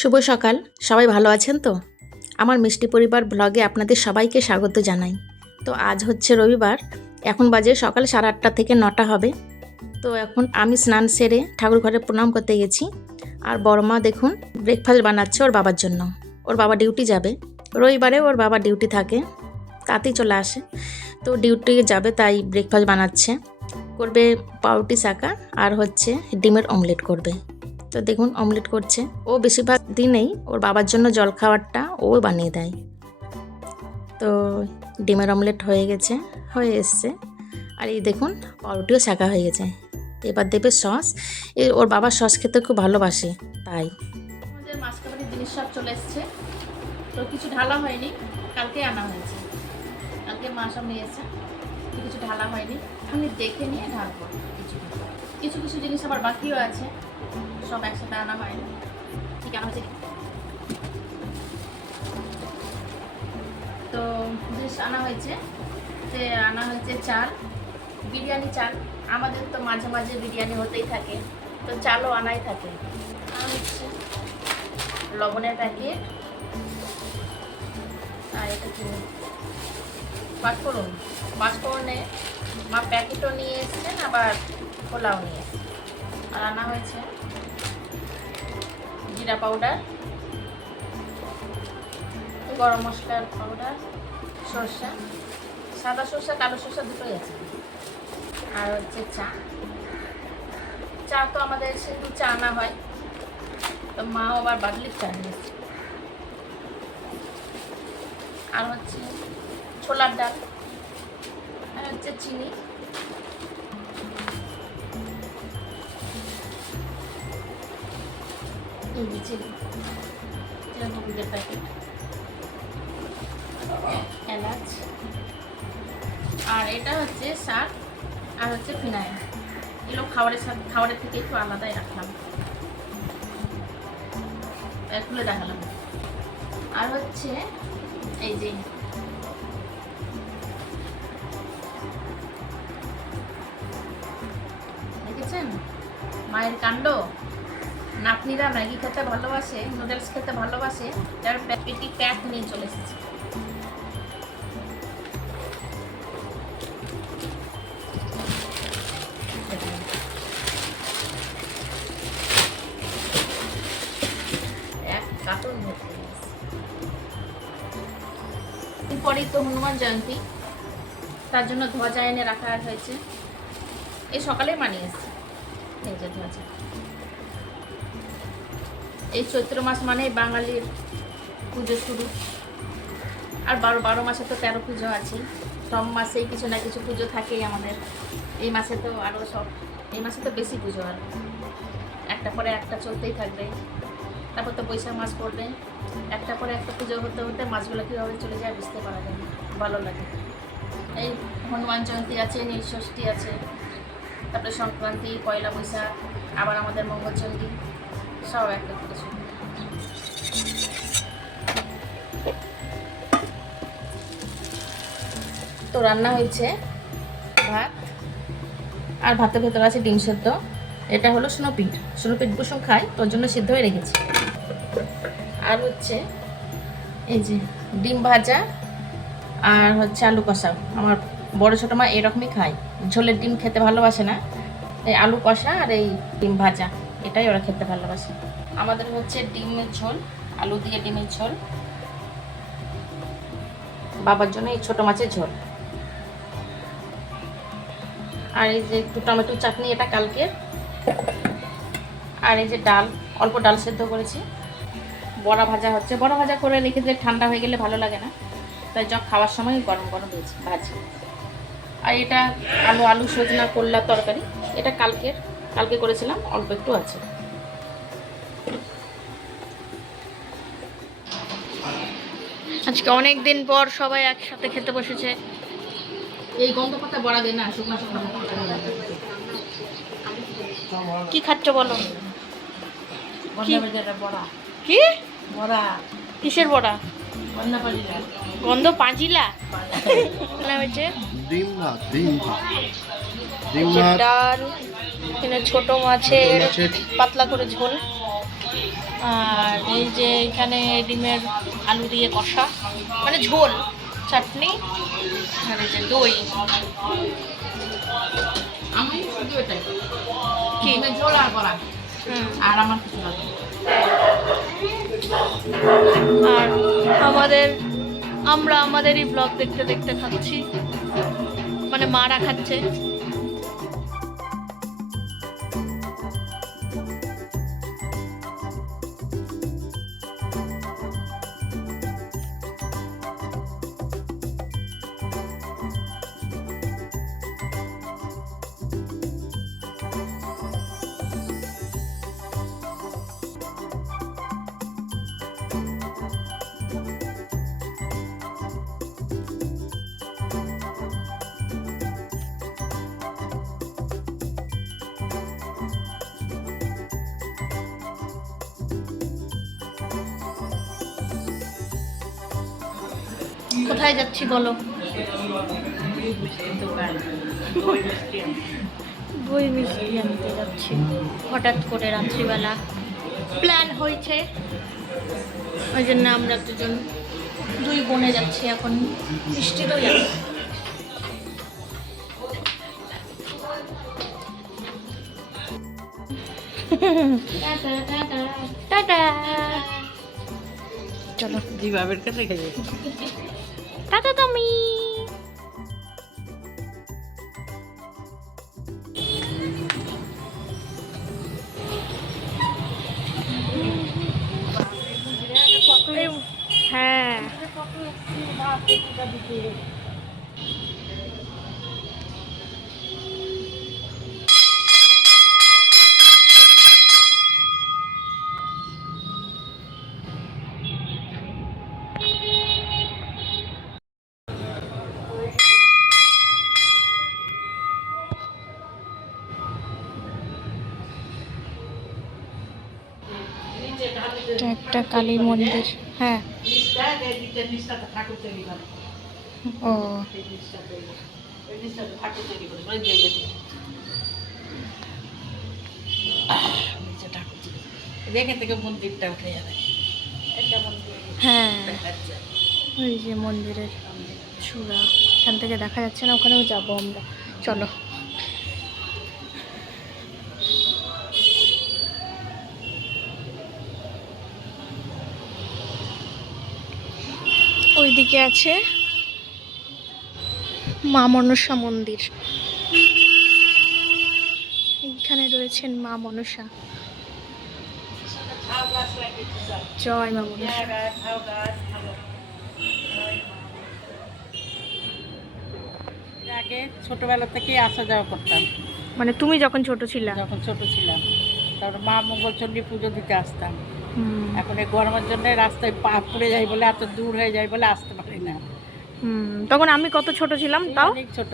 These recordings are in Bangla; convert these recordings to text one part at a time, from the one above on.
শুভ সকাল। সবাই ভালো আছেন তো? আমার মিষ্টি পরিবার ব্লগে আপনাদের সবাইকে স্বাগত জানাই। তো আজ হচ্ছে রবিবার, এখন বাজে সকাল 8:30 থেকে 9টা হবে। তো এখন আমি স্নান সেরে ঠাকুর ঘরে প্রণাম করতে গেছি। আর বড় মা দেখুন ব্রেকফাস্ট বানাচ্ছে ওর বাবার জন্য। ওর বাবা ডিউটি যাবে, রবিবারে ওর বাবা ডিউটি থাকে, তাতেই চলে আসে। তো ডিউটি যাবে তাই ব্রেকফাস্ট বানাচ্ছে, করবে পাউরুটি শাকা আর হচ্ছে ডিমের অমলেট করবে। তো দেখুন অমলেট করছে। ও বেশিরভাগ দিনেই ওর বাবার জন্য জলখাবারটা ও বানিয়ে দেয়। তো ডিমের অমলেট হয়ে এসছে। আর এই দেখুন পাউরুটিও শাকা হয়ে গেছে। এবার দেবে সস। ওর বাবার সস খেতে খুব ভালোবাসে, তাই আমাদের মাসকাবারির জিনিস সব চলে এসছে। তো কিছু ঢালা হয়নি, কালকে আনা হয়েছে। কালকে মা সব নিয়ে এসে কিছু ঢালা হয়নি, আমি দেখে নিয়ে ঢালবো। কিছু কিছু জিনিস আবার বাকিও আছে, সব একসাথে আনা হয়নি। ঠিক আনা হয়েছে। তো জিনিস আনা হয়েছে চাল, বিরিয়ানি চাল। আমাদের তো মাঝে মাঝে বিরিয়ানি হতেই থাকে, তো চালও আনাই থাকে। আর হচ্ছে লবণের প্যাকেট, আর এটা কি পাঁচফোড়নে মা প্যাকেটও নিয়ে এসছেন, আবার খোলাও নিয়ে এসছেন। আর আনা হয়েছে জিরা পাউডার, গরম মশলার পাউডার, সরষা, সাদা সরষা কালো সরষা দুটোই আছে। আর হচ্ছে চা তো আমাদের সেহেতু চা আনা হয়, তো মাও আবার বাদলির চা নিয়েছে। আর হচ্ছে ছোলার ডাল, আর হচ্ছে চিনি, হলুদের প্যাকেট, এলাচ, আর এটা হচ্ছে শাক, আর হচ্ছে ফিনাইল। এগুলো খাবারের থেকে একটু আলাদাই রাখলাম, খুলে দেখালাম। আর হচ্ছে এই যে দেখেছেন মায়ের কাণ্ড। নাতনিরা ম্যাগি খেতে ভালোবাসে, নুডলস খেতে ভালোবাসে, তার পেটি প্যাক নিয়ে চলে এসেছে। পরেই তো হনুমান জয়ন্তী, তার জন্য ধ্বজা এনে রাখা হয়েছে। এই সকালে মানিয়েছে এই যে ধ্বজা। এই চৈত্র মাস মানে বাঙালির পুজো শুরু। আর 12 মাসে তো 13 পুজো আছে, সব মাসেই কিছু না কিছু পুজো থাকেই আমাদের। এই মাসে তো আরও এই মাসে তো বেশি পুজো, আর একটা পরে একটা চলতেই থাকবে। তারপর তো বৈশাখ মাস পড়বে, একটা পরে একটা পুজো হতে হতে মাসগুলো কীভাবে চলে যায় বুঝতে পারা যায় না, ভালো লাগে। এই হনুমান জয়ন্তী আছে, নীলষষ্ঠী আছে, তারপরে সংক্রান্তি, পয়লা বৈশাখ, আবার আমাদের মঙ্গলচণ্ডী, সব একটা করে শুরু। তো রান্না হয়েছে ভাত, আর ভাতের ভেতরে আছে ডিম সেদ্ধ। এটা হলো স্নোপিট কুসুম খাই, তোর জন্য সিদ্ধ হয়ে রেখেছি। আর হচ্ছে এই যে ডিম ভাজা, আর হচ্ছে আলু কষা। আমার বড় ছোটো মা এরকমই খায়, ঝোলের ডিম খেতে ভালোবাসে না। এই আলু কষা আর এই ডিম ভাজা, এটাই ওরা খেতে ভালোবাসে। আমাদের হচ্ছে ডিমের ঝোল, আলু দিয়ে ডিমের ঝোল। বাবার জন্য এই ছোটো মাছের ঝোল। আর এই যে একটু টমেটো চাটনি, এটা কালকে। আর এই যে ডাল, অল্প ডাল সেদ্ধ করেছি। বড়া ভাজা হচ্ছে, বড়া ভাজা করে রেখে দিলে ঠান্ডা হয়ে গেলে ভালো লাগে না, তাই যখন খাওয়ার সময় গরম গরম ভাজি। আর এটা আলু সজনা করলার তরকারি, এটা কালকে করেছিলাম, অল্প একটু আছে। আজকে অনেক দিন পর সবাই একসাথে খেতে বসেছে। এই গন্ধ পাতা বড়া দে না, শুকনো শুকনো। কি খাচ্ছ বলো? কি বড়া? কিসের বড়া? গন্ধ পাঁজিলা হয়েছে। ডাল, এখানে ছোট মাছের পাতলা করে ঝোল, আর এই যে এখানে ডিমের আলু দিয়ে কষা, মানে ঝোল, চাটনি, আর এই যে দই। আমি শুধু এটাই কি ঝোল আর বড়া, আর আমার কিছু না। আর আমরা আমাদেরই ব্লগ দেখতে দেখতে খাচ্ছি, মানে মারা খাচ্ছে। কোথায় যাচ্ছি বলো? দই মিষ্টি আনতে যাচ্ছি। হঠাৎ করে রাত্রিবেলা প্ল্যান হয়েছে, ওই জন্য আমরা দুজন দুই বোনে যাচ্ছি এখন মিষ্টি দই আনতে। টাটা, চলো জিভাবের কাছে খেয়ে টাটা তুমি। হ্যাঁ এটা একটা কালী মন্দির। হ্যাঁ ও রেখে থেকে মন্দিরটা উঠে যাবে। হ্যাঁ, ওই যে মন্দিরের চূড়া, এখান থেকে দেখা যাচ্ছে না, ওখানেও যাবো আমরা। চলো। ওইদিকে আছে মা মনসা মন্দির, এইখানে রয়েছেন মা মনসা। জয় মা মনসা। আগে ছোটবেলা থেকে আসা যাওয়া করতাম, মানে তুমি যখন ছোট ছিলা? যখন ছোট ছিলাম, তারপর মা মঙ্গলচণ্ডী পুজো দিতে আসতাম। এখন এই গরমের জন্য রাস্তায় পা পড়ে যায় বলে, এত দূর হয়ে যায় বলে আসতে পারি না। তখন আমি কত ছোট ছিলাম তাও? অনেক ছোট,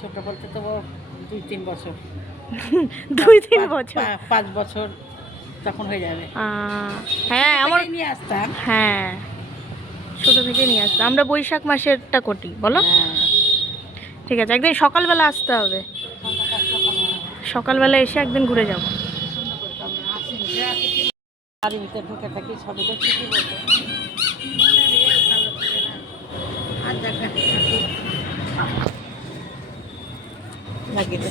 ছোট বলতে তো 2-3 বছর। 2-3 বছর, 5 বছর তখন হয়ে যাবে। হ্যাঁ আমার নিয়ে আসতাম। হ্যাঁ, ছোট থেকে নিয়ে আসতাম আমরা। বৈশাখ মাসেরটা কটি বলো? ঠিক আছে, একদিন সকালবেলা আসতে হবে, সকালবেলা এসে একদিন ঘুরে যাব। বাড়ির ভিতরে ঢুকে থাকি, সবই তো ঠিকই বলতে লাগিয়ে দে।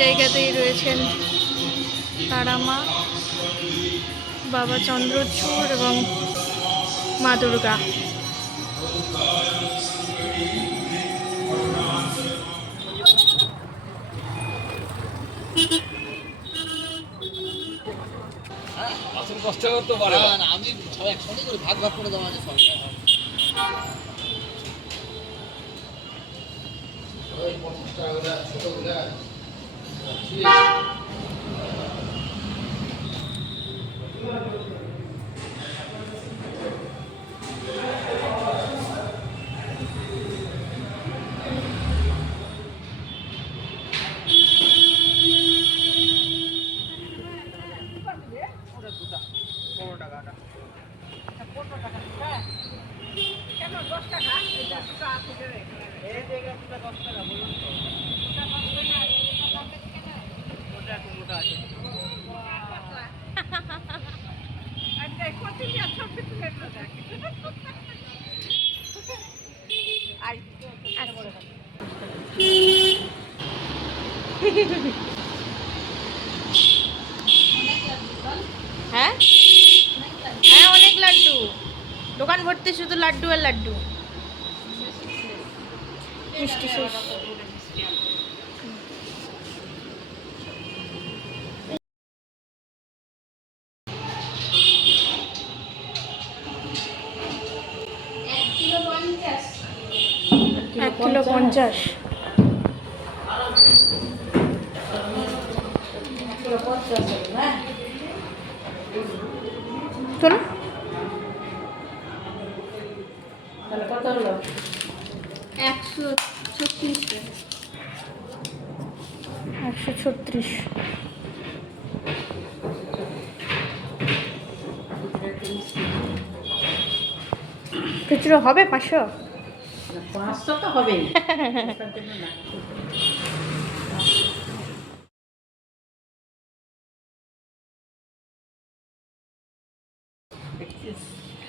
জায়গাতেই রয়েছেন তারা মা, বাবা চন্দ্রচূড় এবং মা দুর্গা। আসল কষ্ট করতে পারে না। আমি সব একসাথে করে ভাগ ভাগ করে দেওয়া আছে সব। ওই 50 টাকা করে ছোটগুলা। হ্যাঁ হ্যাঁ, অনেক লাড্ডু, দোকান ভর্তি শুধু লাড্ডু আর লাড্ডু। মিষ্টি শেষ। এক কিলো 50। চলো। তাহলে কত হলো? 136। খুচরো হবে 500? 500 তো হবেই।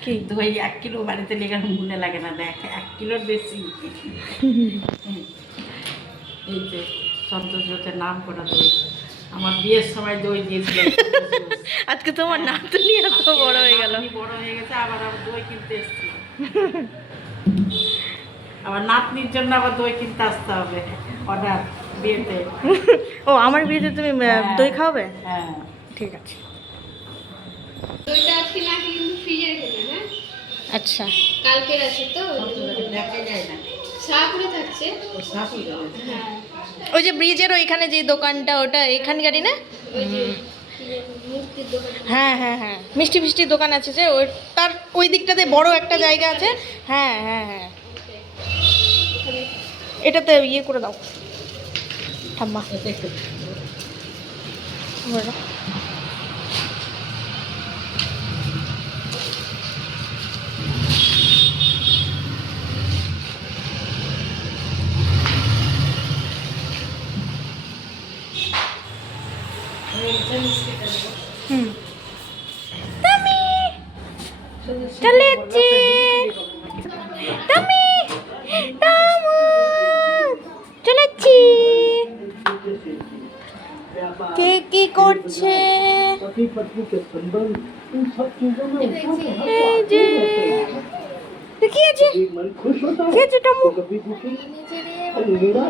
কি দই 1 কিলো বাড়িতে লেগে মনে লাগে না, দেখ 1 কিলোর বেশি। এই যে সন্তোষতে নাম করা দই, আমার বিয়ের সময় দই দিয়েছিল। আজকে তোমার নাতনি এত বড় হয়ে গেল। নাতনি বড় হয়ে গেছে, আবার আমি দই কিনতে এসেছি। আবার নাতনির জন্য আবার দই কিনতে আসতে হবে, অর্ডার বিয়েতে। ও, আমার বিয়েতে তুমি দই খাওয়াবে? হ্যাঁ, ঠিক আছে। দইটা আজকে না কিন্তু ফ্রিজে রেখে দেন, হ্যাঁ? আচ্ছা। কালকের আছে তো দেখা যায় না, শাহপুরে থাকছে। ও শাশুড়ি যাবে। হ্যাঁ, ওই যে ব্রিজের ওইখানে যে দোকানটা, ওটা এখানকারই না? ওই যে মূর্তির দোকান। হ্যাঁ হ্যাঁ হ্যাঁ, মিষ্টি ফিষ্টির দোকান আছে যে, ওই তার ওই দিকটাতে বড় একটা জায়গা আছে। হ্যাঁ হ্যাঁ হ্যাঁ, এটাতে ইয়ে করে দাও ঠাম্মা। এটা একটু বলো। হুম, চলে যাচ্ছি। তুমি চলে যাচ্ছি। কে কি করছে? এই যে কি আছে, কি আছে টামু? নিজেরে